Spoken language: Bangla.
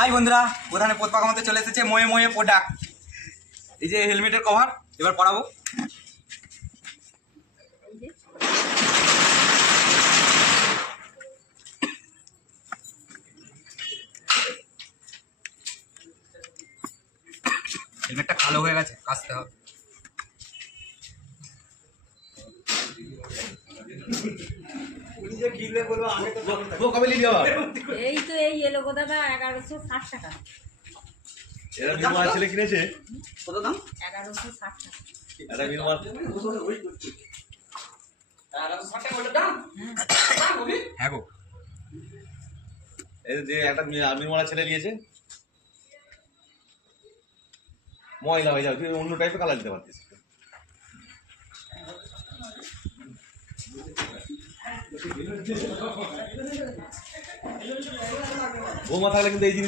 হাই বন্ধুরা, প্রধানে পোত পাকামতে চলে এসেছে ময়ে ময়ে প্রোডাক্ট। এই যে হেলমেটের কভার এবার পরাবো। হেলমেটটা কালো হয়ে গেছে, কাচতে হবে। এই তো এই এলো গো দাদা 1160 টাকা। এরা নির্মল ছেলে কিনেছে কত দাম? 1160 টাকা। এটা নির্মল হ্যাঁ গো, এই যে একটা নির্মলা ছেলে নিয়েছে, ময়লা হয়ে যাবে, তুই অন্য টাইপের কালার দিতে পারতিস। বৌমা থাকলে কিন্তু এই জিনিস